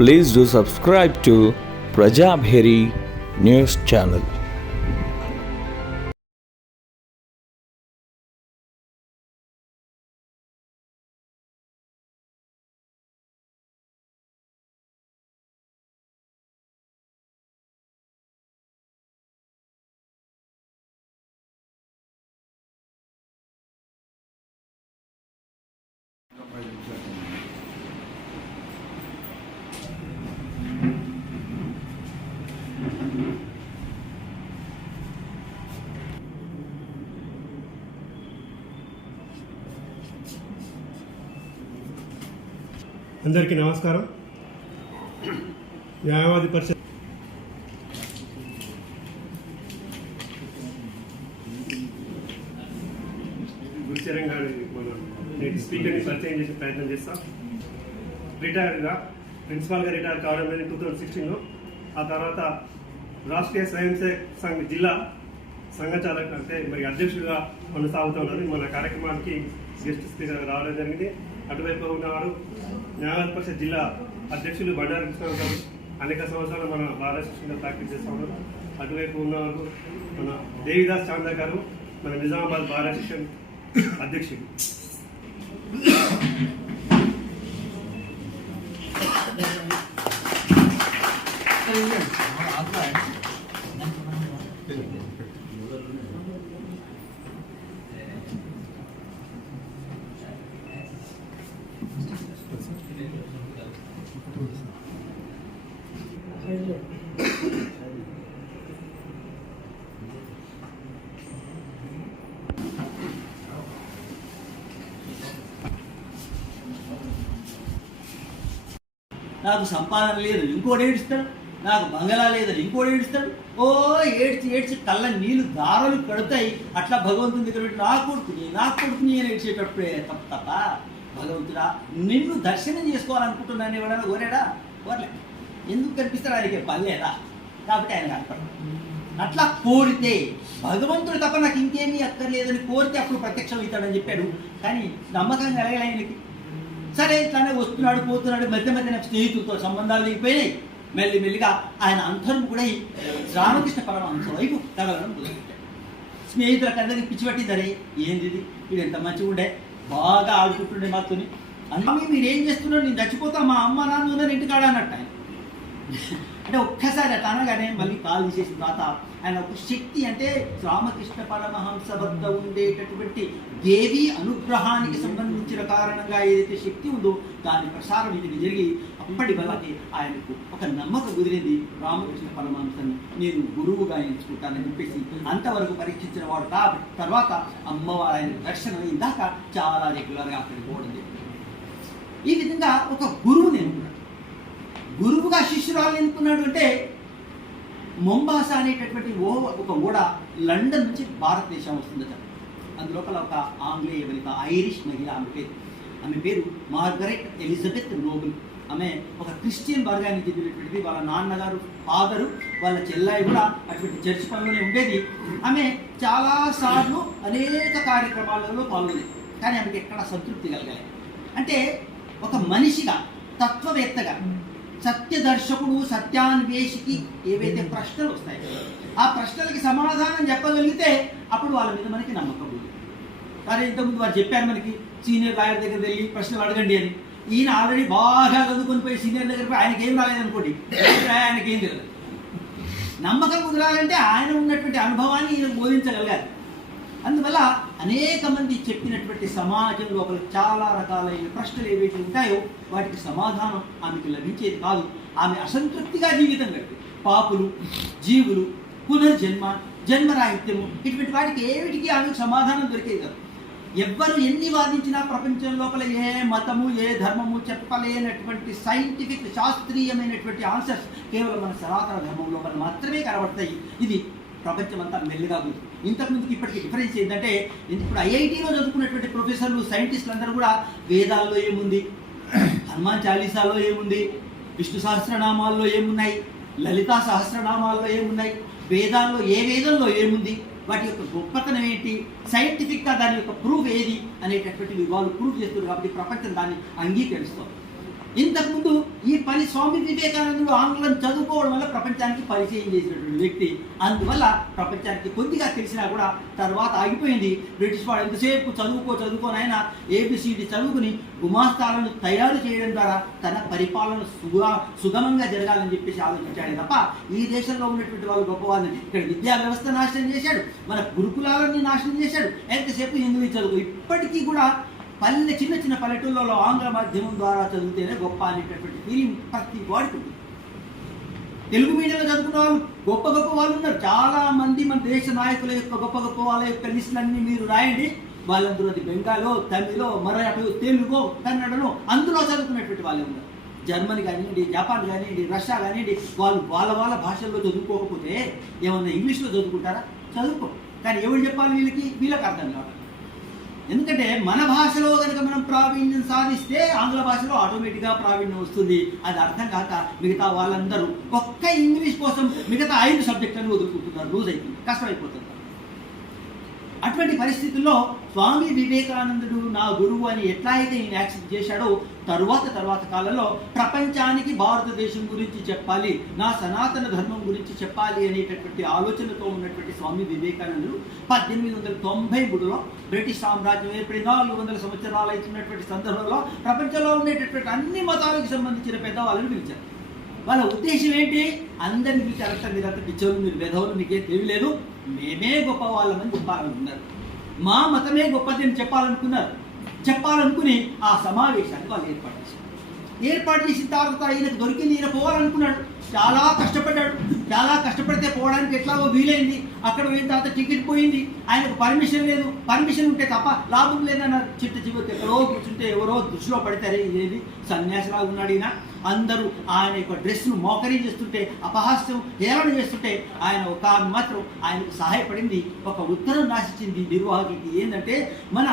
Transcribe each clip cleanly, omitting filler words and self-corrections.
Please do subscribe to Prajabheri News Channel. అందరికీ నమస్కారం. న్యాయవాది పరిషత్ గురుచరణ్ గారి నేటి స్పీకర్ని పరిచయం చేసే ప్రయత్నం చేస్తాం. రిటైర్డ్గా ప్రిన్సిపాల్గా రిటైర్ కావడం అనేది 2016లో. ఆ తర్వాత రాష్ట్రీయ స్వయం సేవక్ సంఘ్ జిల్లా సంఘచాలక్ అంటే మరి అధ్యక్షుడిగా కొనసాగుతున్నారు. మన కార్యక్రమానికి గెస్ట్ స్పీకర్గా రావడం జరిగింది. అటువైపు ఉన్నవారు న్యాయవాది పరిషత్ జిల్లా అధ్యక్షులు బండారు కృష్ణ గారు, అనేక సంవత్సరాలు మన బార్ అసోసియేషన్లో ప్రాక్టీస్ చేస్తూ ఉన్నారు. అటువైపు ఉన్నవారు మన దేవిదాస్ చాందా గారు, మన నిజామాబాద్ బార్ అసోసియేషన్ అధ్యక్షుడు. నాకు సంపాదన లేదు ఇంకోటి ఏడుస్తాడు, నాకు బంగళా లేదని ఇంకోటి ఏడుస్తాడు. ఓ ఏడ్చి ఏడ్చి కళ్ళ నీళ్ళు దారాలు కడతాయి. అట్లా భగవంతుని దగ్గర పెట్టి నా కొడుకుని అని ఏడ్చేటప్పుడే తప్ప భగవంతుడా నిన్ను దర్శనం చేసుకోవాలనుకుంటున్నాను ఎవడన్నా కోరాడా? కోరలే. ఎందుకు కనిపిస్తాడు? ఆయనకే పని లేదా కాబట్టి ఆయన కనపడదు. అట్లా కోరితే భగవంతుడు తప్ప నాకు ఇంకేమీ అక్కర్లేదని కోరితే అప్పుడు ప్రత్యక్షం అవుతాడని చెప్పాడు. కానీ నమ్మకం కలగలే ఆయనకి. సరే ఇట్లానే వస్తున్నాడు పోతున్నాడు, మధ్య మధ్యన స్నేహితులతో సంబంధాలు దిగిపోయినాయి. మెల్లిమెల్లిగా ఆయన అంతరం కూడా రామకృష్ణ పరమహంస వైపు తగలడం మొదలుపెట్టాడు. స్నేహితులకు అందరికీ పిచ్చి పట్టిందరే, ఏంది వీడు ఎంత మంచిగా ఉండే, బాగా ఆడుకుంటుండే మాతోని. అన్నీ మీరేం చేస్తున్నాడు, నేను చచ్చిపోతా, మా అమ్మ నాన్న ఉన్నారు ఇంటికాడ అన్నట్టు ఆయన. అంటే ఒక్కసారి అట్లా అనగానే మళ్ళీ కాల్ తీసేసిన తర్వాత ఆయన ఒక శక్తి, అంటే రామకృష్ణ పరమహంస వద్ద ఉండేటటువంటి దేవి అనుగ్రహానికి సంబంధించిన కారణంగా ఏదైతే శక్తి ఉందో దాని ప్రసారం ఇది జరిగి అప్పటి వల్లకి ఆయనకు ఒక నమ్మకం కుదిరింది. రామకృష్ణ పరమహంసను నేను గురువుగా ఎంచుకుంటానని చెప్పేసి అంతవరకు పరీక్షించిన వాడు. కాబట్టి తర్వాత అమ్మవారు ఆయన దర్శనం ఇందాక చాలా రెగ్యులర్గా అక్కడికి పోవడం జరిగింది. ఈ విధంగా ఒక గురువుని ఎన్నుకున్నాడు. గురువుగా శిష్యురాలు ఎన్నుకున్నాడు అంటే మొంబాసా అనేటటువంటి ఒక ఓడ లండన్ నుంచి భారతదేశం వస్తుందట. అందులోపల ఒక ఆంగ్లేయ వనిత, ఐరిష్ మహిళ, ఆమె పేరు మార్గరెట్ ఎలిజబెత్ నోబుల్. ఆమె ఒక క్రిస్టియన్ వర్గానికి చెందినటువంటిది. వాళ్ళ నాన్నగారు, ఫాదరు, వాళ్ళ చెల్లాయి కూడా అటువంటి చర్చ్ పనులోనే ఉండేది. ఆమె చాలాసార్లు అనేక కార్యక్రమాలలో పాల్గొనేది. కానీ ఆమెకి ఎక్కడ సంతృప్తి కలగలేదు. అంటే ఒక మనిషిగా, తత్వవేత్తగా, సత్యదర్శకుడు, సత్యాన్వేషికి ఏవైతే ప్రశ్నలు వస్తాయో ఆ ప్రశ్నలకి సమాధానం చెప్పగలిగితే అప్పుడు వాళ్ళ మీద మనకి నమ్మకం ఉంది. కానీ ఇంతకుముందు వారు చెప్పారు మనకి సీనియర్ లాయర్ దగ్గర వెళ్ళి ప్రశ్నలు అడగండి అని. ఈయన ఆల్రెడీ బాగా చదువుకొని పోయి సీనియర్ దగ్గర పోయి ఆయనకేం రాలేదనుకోండి, ఆయనకేం తెలియదు. నమ్మకం కుదరాలంటే ఆయన ఉన్నటువంటి అనుభవాన్ని ఈయన బోధించగలగాలి. అందువల్ల అనేక మంది చెప్పినటువంటి సమాజం లోపల చాలా రకాలైన ప్రశ్నలు ఏవైతే ఉంటాయో వాటికి సమాధానం ఆమెకి లభించేది కాదు. ఆమె అసంతృప్తిగా జీవితం గడిపేది. పాపులు, జీవులు, పునర్జన్మ, జన్మరాహిత్యము, ఇటువంటి వాటికి ఏమిటికి ఆమెకు సమాధానం దొరికేది కాదు. ఎవ్వరు ఎన్ని వాదించినా ప్రపంచం లోపల ఏ మతము, ఏ ధర్మము చెప్పలేనటువంటి సైంటిఫిక్, శాస్త్రీయమైనటువంటి ఆన్సర్స్ కేవలం మన సనాతన ధర్మం లోపల మాత్రమే కనబడతాయి. ఇది ప్రపంచం అంతా మెల్లిగా ఉంది. ఇంతకుముందుకి ఇప్పటికీ డిఫరెన్స్ ఏంటంటే, ఇప్పుడు ఐఐటీలో చదువుకున్నటువంటి ప్రొఫెసర్లు, సైంటిస్టులు అందరూ కూడా వేదాల్లో ఏముంది, హనుమాన్ చాలీసాలో ఏముంది, విష్ణు సహస్రనామాల్లో ఏమున్నాయి, లలితా సహస్రనామాల్లో ఏమున్నాయి, వేదాల్లో ఏ వేదంలో ఏముంది, వాటి యొక్క గొప్పతనం ఏంటి, సైంటిఫిక్గా దాని యొక్క ప్రూఫ్ ఏది అనేటటువంటివి వాళ్ళు ప్రూవ్ చేస్తున్నారు. కాబట్టి ప్రపంచం దాన్ని అంగీకరిస్తుంది. ఇంతకుముందు ఈ పని స్వామి వివేకానందుడు ఆంగ్లం చదువుకోవడం వల్ల ప్రపంచానికి పరిచయం చేసినటువంటి వ్యక్తి. అందువల్ల ప్రపంచానికి కొద్దిగా తెలిసినా కూడా తర్వాత ఆగిపోయింది. బ్రిటిష్ వాడు ఎంతసేపు చదువుకోనైనా ఏబిసిడి చదువుకుని గుమాస్తాలను తయారు చేయడం ద్వారా తన పరిపాలన సుగమంగా జరగాలని చెప్పేసి ఆలోచించాడు తప్ప ఈ దేశంలో ఉన్నటువంటి వాళ్ళు గొప్పవాళ్ళని. ఇక్కడ విద్యా వ్యవస్థ నాశనం చేశాడు, మన గురుకులాలన్నీ నాశనం చేశాడు, ఎంతసేపు ఇంగ్లీష్ చదువు. ఇప్పటికీ కూడా చిన్న చిన్న పల్లెటూళ్ళలో ఆంగ్ల మాధ్యమం ద్వారా చదివితేనే గొప్ప అనేటటువంటి ఫీలింగ్ ప్రతి వాడికి ఉంటుంది. తెలుగు మీడియంలో చదువుకున్న వాళ్ళు గొప్ప వాళ్ళు ఉన్నారు. చాలా మంది మన దేశ నాయకుల యొక్క గొప్ప వాళ్ళ యొక్క లిస్టులన్నీ మీరు రాయండి. వాళ్ళందరూ అది బెంగాలో, తమిళో, మరాఠో, తెలుగో, కన్నడలో అందులో చదువుకున్నటువంటి వాళ్ళే ఉన్నారు. జర్మనీ కానివ్వండి, జపాన్ కానివ్వండి, రష్యా కానివ్వండి, వాళ్ళు వాళ్ళ భాషల్లో చదువుకోకపోతే ఏమన్నా ఇంగ్లీష్లో చదువుకుంటారా? చదువుకో. కానీ ఎవరు చెప్పాలి వీళ్ళకి అర్థం కావాలి. ఎందుకంటే మన భాషలో కనుక మనం ప్రావీణ్యం సాధిస్తే ఆంగ్ల భాషలో ఆటోమేటిక్గా ప్రావీణ్యం వస్తుంది. అది అర్థం కాక మిగతా వాళ్ళందరూ ఒక్క ఇంగ్లీష్ కోసం మిగతా 5 సబ్జెక్టులను వదులుకుంటున్నారు. లూజ్ అయిపోతుంది, కష్టమైపోతుంది. అటువంటి పరిస్థితుల్లో స్వామి వివేకానందుడు నా గురువు అని ఎట్లా అయితే ఈయన యాక్సెప్ట్ చేశాడో తరువాత కాలంలో ప్రపంచానికి భారతదేశం గురించి చెప్పాలి, నా సనాతన ధర్మం గురించి చెప్పాలి అనేటటువంటి ఆలోచనతో ఉన్నటువంటి స్వామి వివేకానందుడు 1893లో బ్రిటిష్ సామ్రాజ్యం ఏర్పడి 400 సంవత్సరాలు అవుతున్నటువంటి సందర్భంలో ప్రపంచంలో ఉండేటటువంటి అన్ని మతాలకు సంబంధించిన పెద్దవాళ్ళని పిలిచారు. వాళ్ళ ఉద్దేశం ఏంటి? అందరినీ పిలిచి అరట మీరంతా పిచ్చోళ్ళు, మీరు వెధవులు, మీకేం తెలియలేదు, మేమే గొప్ప వాళ్ళమని చెప్పాలనుకున్నారు. మా మతమే గొప్పది అని చెప్పాలనుకుని ఆ సమావేశాన్ని వాళ్ళు ఏర్పాటు చేసిన తర్వాత ఈయనకు దొరికింది. ఈయన పోవాలనుకున్నాడు, చాలా కష్టపడితే పోవడానికి ఎట్లాగో వీలైంది. అక్కడ పోయిన తర్వాత టికెట్ పోయింది, ఆయనకు పర్మిషన్ లేదు. పర్మిషన్ ఉంటే తప్ప లాభం లేదన్నారు. చివరికి ఎక్కడో కూర్చుంటే ఎవరో దృష్టిలో పడతారే, ఇదేది సన్యాసిలాగా ఉన్నాడు ఈయన. అందరూ ఆయన యొక్క డ్రెస్ను మోకరీ చేస్తుంటే, అపహాస్యం హేళన చేస్తుంటే ఆయన ఒక మాత్రం ఆయనకు సహాయపడింది. ఒక ఉత్తరం రాసిచ్చింది నిర్వాహకుడికి. ఏంటంటే, మన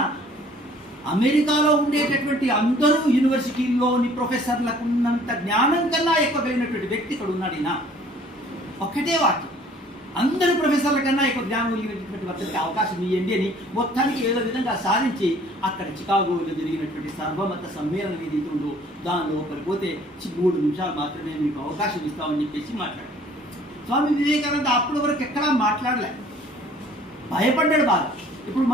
అమెరికాలో ఉండేటటువంటి అందరూ యూనివర్సిటీల్లోని ప్రొఫెసర్లకు ఉన్నంత జ్ఞానం కన్నా ఎక్కువ కలిగినటువంటి వ్యక్తి ఇక్కడ ఉన్నాడు ఈయన. ఒక్కటే వాక్యం, అందరు ప్రొఫెసర్ల కన్నా ఎక్కువ జ్ఞానం కలిగినటువంటి వ్యక్తికి అవకాశం ఇవ్వండి అని మొత్తానికి ఏదో విధంగా సాధించి అక్కడ చికాగోలో జరిగినటువంటి సర్వమత సమ్మేళనం ఏదైతే ఉందో దానిలో పోతే 3 నిమిషాలు మాత్రమే మీకు అవకాశం ఇస్తామని చెప్పేసి మాట్లాడారు. స్వామి వివేకానంద అప్పటి వరకు ఎక్కడా మాట్లాడలే, భయపడ్డాడు బాగా. ఇప్పుడు